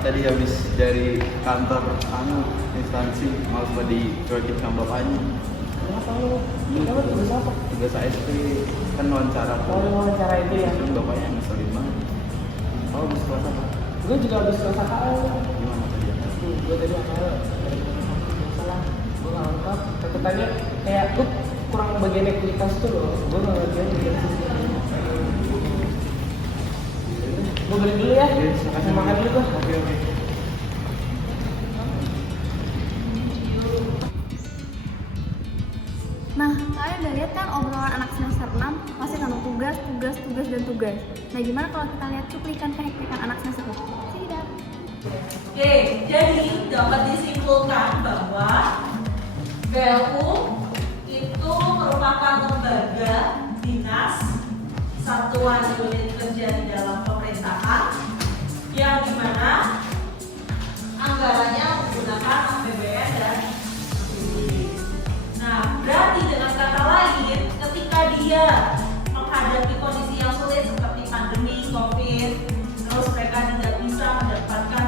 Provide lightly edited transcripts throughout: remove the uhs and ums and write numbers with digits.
tadi habis dari kantor instansi malas dicuekin sama bapaknya. Kenapa lu? Kamu tugas apa? Tugas ASP kan wawancara. Oh, wawancara itu ya? Terus bapaknya ngeselin banget. Oh, habis kelas apa? Gue juga habis kelas AKL. Gimana tadi? Gue tadi AKL. Masalah, gue nggak lengkap. Catetannya kayak gue kurang bagian ekuitas tuh loh. Gue nggak ngerjain bagian sini. Gue beli dulu ya. Kasih makan dulu tuh. Oke. Nah, kalian udah lihat kan obrolan anak semester 6 masih tentang tugas, dan tugas. Nah, gimana kalau kita lihat cuplikan kehektikan anak semester 6? Tidak. Oke, jadi dapat disimpulkan bahwa BLU itu merupakan lembaga dinas satuan unit kerja di dalam pemerintahan yang dimana anggarannya menggunakan APBN dan APBD. Nah, berarti dengan kata lain, ketika dia menghadapi kondisi yang sulit seperti pandemi, COVID, terus mereka tidak bisa mendapatkan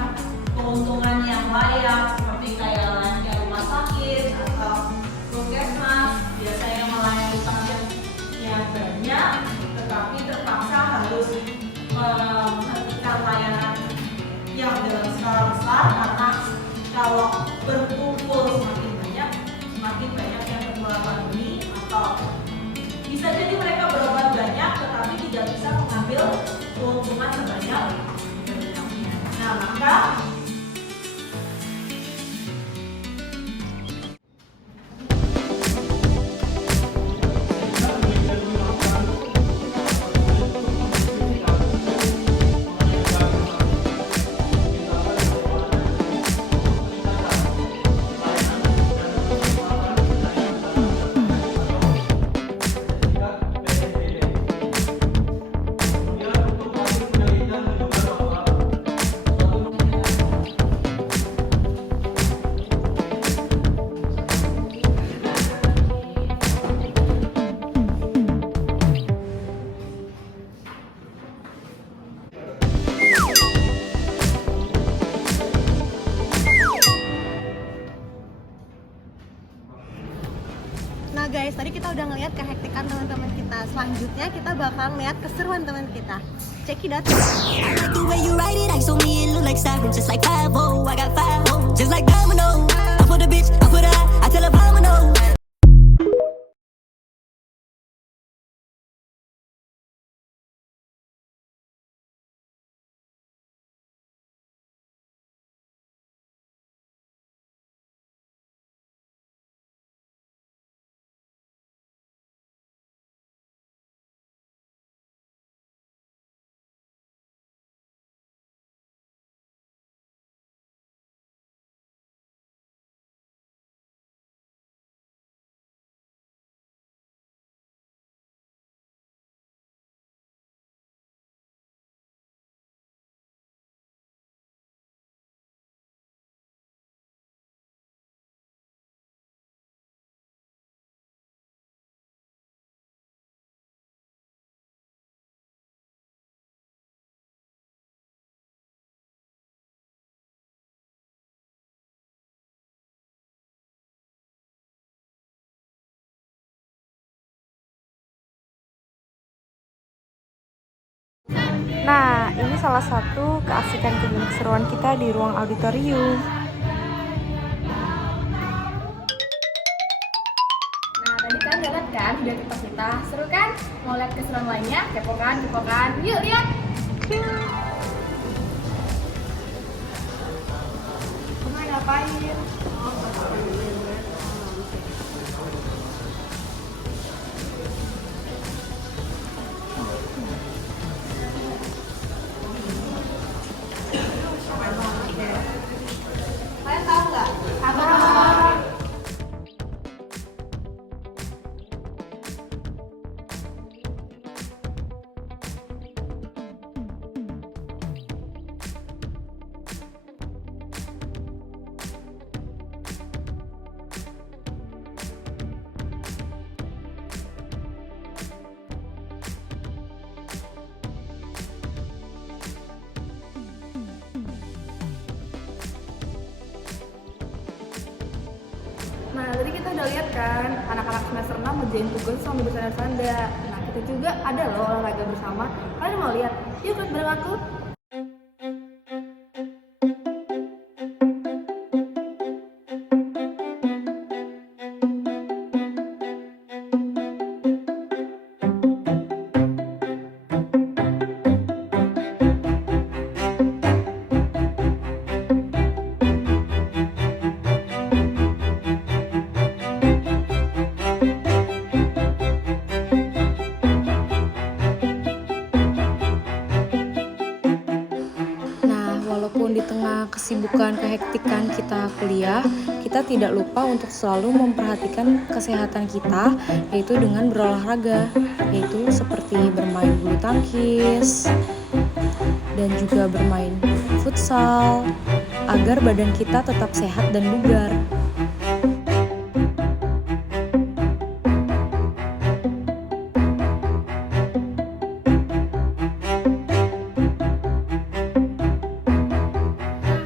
keuntungan yang layak seperti kayak layaknya rumah sakit atau puskesmas, biasanya melayani pasien yang banyak, tetapi terpaksa harus menghentikan layanan yang dalam skala besar karena kalau berkumpul semakin banyak yang tertular pandemi, atau bisa jadi mereka berobat banyak tetapi tidak bisa mengambil keuntungan sebanyak banyaknya. Nah, maka Nah guys, tadi kita udah ngeliat kehektikan teman-teman kita. Selanjutnya kita bakal ngeliat keseruan teman kita. Check it out. I like the way you write it, eyes on me, it look like sirens, just like 5-0. I got 5 hoes, just like domino. I put a bitch, I put her, I tell her no. Nah, ini salah satu keasikan keseruan kita di ruang auditorium. Nah, tadi kan lihat kan video kita, seru kan? Mau lihat keseruan lainnya? Kepo kan? Yuk lihat. Kamu ngapain? Kalian tahu nggak? Apa? Nah, tadi kita udah lihat kan anak-anak semester 6 ngerjain tugas sambil bersanda-sanda. Nah, kita juga ada loh olahraga bersama. Kalian mau lihat? Yuk ikut bareng aku. Walaupun di tengah kesibukan kehektikan kita kuliah, kita tidak lupa untuk selalu memperhatikan kesehatan kita, yaitu dengan berolahraga, yaitu seperti bermain bulu tangkis, dan juga bermain futsal, agar badan kita tetap sehat dan bugar.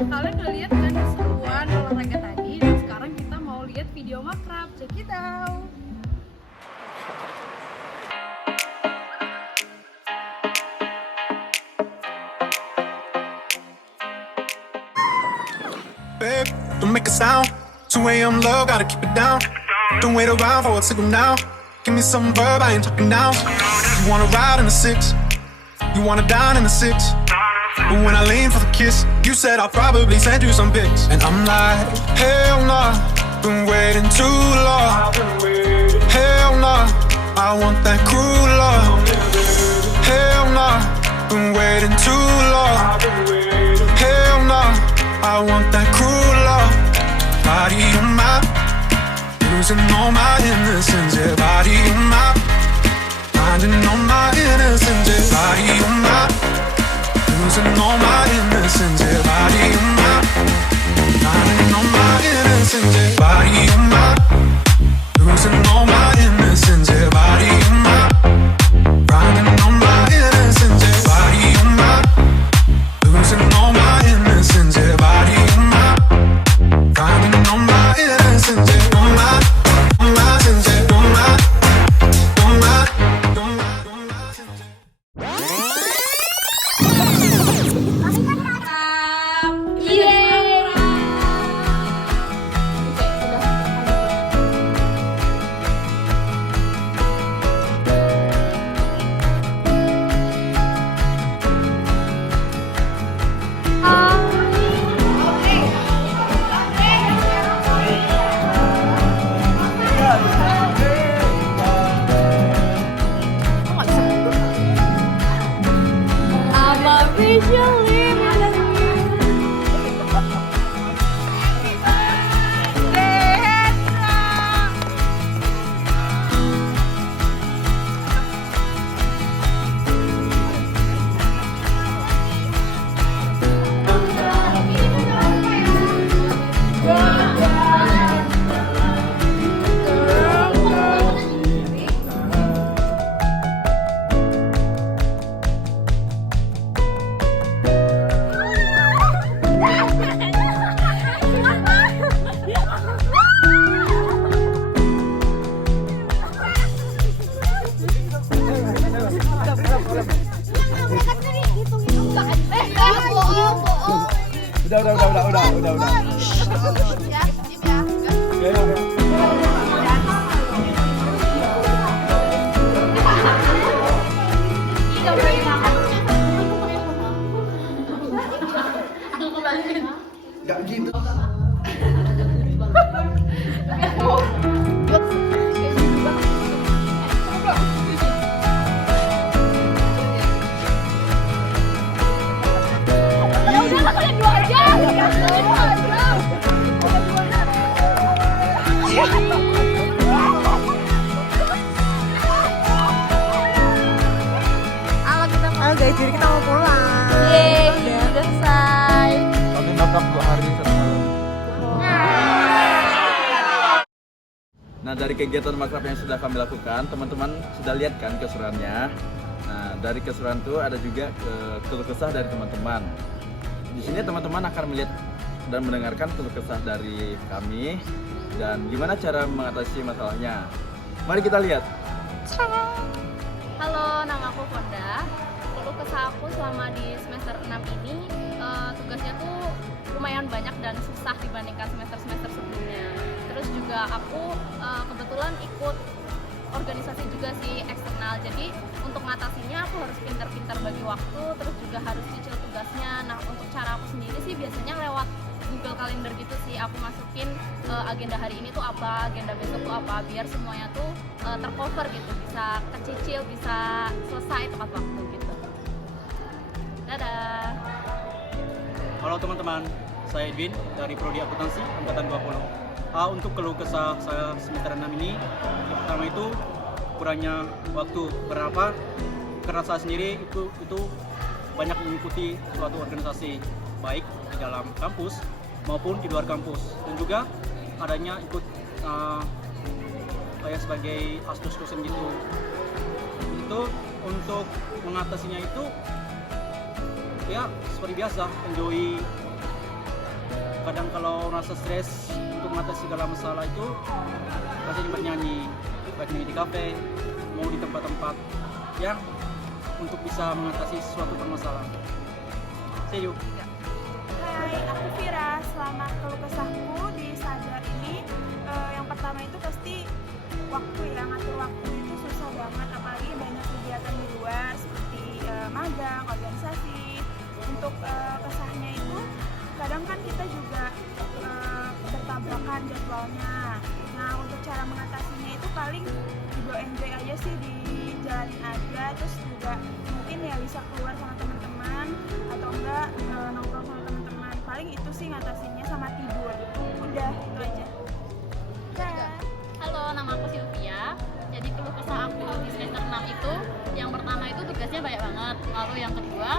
Kalian udah lihat kan keseruan olahraga tadi, dan sekarang kita mau lihat video makrab. Check it out. Babe, don't make a sound. 2 a.m. love, gotta keep it down. Don't wait around for a signal now. Give me some verb, I ain't talking now. You wanna ride in the 6, you wanna dine in the 6. But when I lean for the kiss, you said I'll probably send you some pics. And I'm like, hell nah, been waiting too long. Hell nah, I want that cruel love. Hell nah, been waiting too long. Hell nah, I want that cruel love. Body on my, losing all my innocence. Yeah, body on my, finding all my innocence. Yeah, body on my, losing all my innocence. Yeah, body on my, finding all my innocence. Yeah, body on my, losing all my innocence. Yeah, body on my, finding all my innocence. Yeah, body on my, losing all my innocence. Yeah, body on my, finding all my innocence. Yeah, all my sins. Yeah, all my sins. Gak gitu. Halo guys, jadi kita mau pulang. Yeay, udah selesai. Kami makan 2 hari 1 malam. Nah, dari kegiatan makrab yang sudah kami lakukan, teman-teman sudah lihat kan keseruannya. Nah, dari keseruan itu ada juga keluh kesah dari teman-teman. Di sini teman-teman akan melihat dan mendengarkan keluh kesah dari kami dan gimana cara mengatasi masalahnya. Mari kita lihat. Halo, nama aku Fonda. Keluh kesah aku selama di semester 6 ini tugasnya tuh lumayan banyak dan susah dibandingkan semester-semester sebelumnya. Terus juga aku kebetulan ikut organisasi juga sih eksternal. Jadi untuk ngatasinya aku harus pintar-pintar bagi waktu, terus juga harus cicil tugasnya. Nah, untuk cara aku sendiri sih biasanya lewat Google Calendar gitu sih. Aku masukin agenda hari ini tuh apa, agenda besok tuh apa, biar semuanya tuh tercover gitu, bisa kecicil, bisa selesai tepat waktu gitu. Dadah. Halo teman-teman, saya Edwin dari Prodi Akuntansi Angkatan 20. Untuk keluh kesah saya semester 6 ini, yang pertama itu kurangnya waktu. Berapa? Karena saya sendiri itu banyak mengikuti suatu organisasi, baik di dalam kampus maupun di luar kampus. Dan juga adanya ikut kayak sebagai asdos dosen gitu. Itu untuk mengatasinya itu ya seperti biasa, enjoy. Kadang kalau rasa stres untuk mengatasi segala masalah itu rasanya bernyanyi, baik di kafe mau di tempat-tempat yang untuk bisa mengatasi suatu permasalahan. See you. Hai, aku Vira. Selama keluh kesahku di Sadar ini, yang pertama itu pasti waktu ya, ngatur waktu itu susah banget, apalagi banyak kegiatan di luar seperti magang, organisasi. Untuk kesahnya itu kadang kan kita juga bertabrakan jadwalnya. Nah, untuk cara mengatasinya itu paling juga enjoy aja sih, dijalanin aja. Terus juga mungkin ya bisa keluar sama teman-teman atau enggak nongkrong sama teman-teman. Paling itu sih ngatasinnya, sama tidur. Udah, itu aja. Halo, nama aku Sylvia. Jadi keluh kesah aku di semester 6 itu, yang pertama itu tugasnya banyak banget. Lalu yang kedua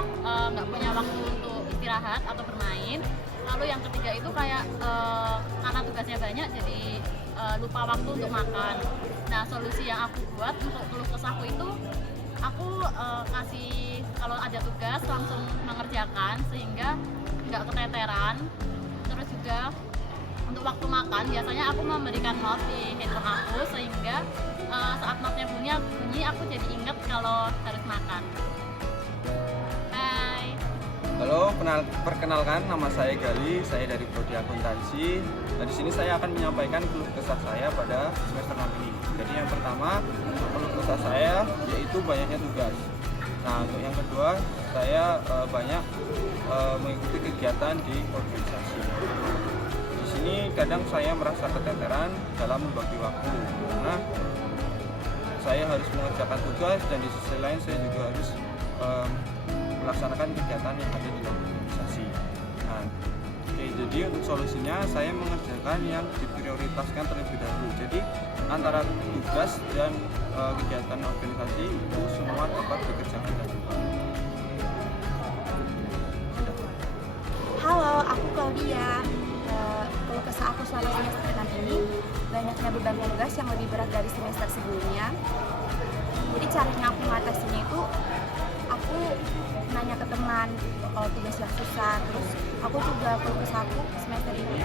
nggak punya waktu untuk istirahat atau bermain. Lalu yang ketiga itu kayak karena tugasnya banyak jadi lupa waktu untuk makan. Nah, solusi yang aku buat untuk keluh kesahku itu, aku kasih kalau ada tugas langsung mengerjakan sehingga nggak keteteran. Terus juga untuk waktu makan biasanya aku memberikan not di handphone aku sehingga saat notnya bunyi aku jadi ingat kalau harus makan. Bye. Halo, perkenalkan nama saya Gali, saya dari Prodi Akuntansi. Nah, di sini saya akan menyampaikan keluh kesah saya pada semester 6 ini. Jadi yang pertama, keluh kesah saya yaitu banyaknya tugas. Nah, untuk yang kedua, saya banyak mengikuti kegiatan di organisasi. Di sini kadang saya merasa keteteran dalam membagi waktu, karena saya harus mengerjakan tugas dan di sisi lain saya juga harus melaksanakan kegiatan yang ada di dalam organisasi. Nah, jadi untuk solusinya saya mengerjakan yang diprioritaskan terlebih dahulu. Jadi antara tugas dan kegiatan organisasi itu semua dapat dikerjakan dahulu. Halo, aku Claudia. Keluh kesah aku selama semester 6 ini, banyaknya beban tugas yang lebih berat dari semester sebelumnya. Jadi caranya aku mengatasinya itu, aku nanya ke teman kalau tugas yang susah. Terus aku juga keluh kesah aku semester ini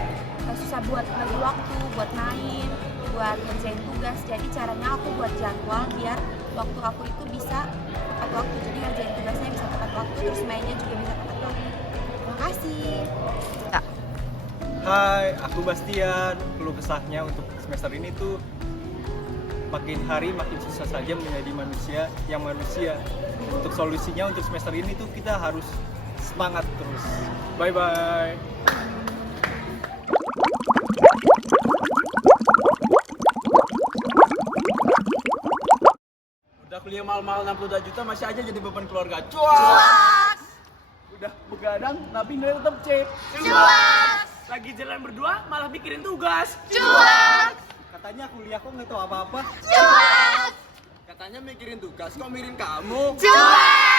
susah buat bagi waktu, buat main, buat ngerjain tugas. Jadi caranya aku buat jadwal biar waktu aku itu bisa tepat waktu. Jadi ngerjain tugasnya bisa tepat waktu, terus mainnya juga bisa tepat waktu. Terima kasih. Hai, aku Bastian. Keluh kesahnya untuk semester ini tuh makin hari makin susah saja menjadi manusia yang manusia. Untuk solusinya untuk semester ini tuh kita harus semangat terus. Bye bye. Udah kuliah mahal-mahal 62 juta masih aja jadi beban keluarga. Cuaks! Udah begadang tapi nilai tetap C. Cuaks! Lagi jalan berdua malah mikirin tugas. Cuaks! Katanya kuliah kok nggak tahu apa-apa. Katanya mikirin tugas kok mikirin kamu. Cuaks!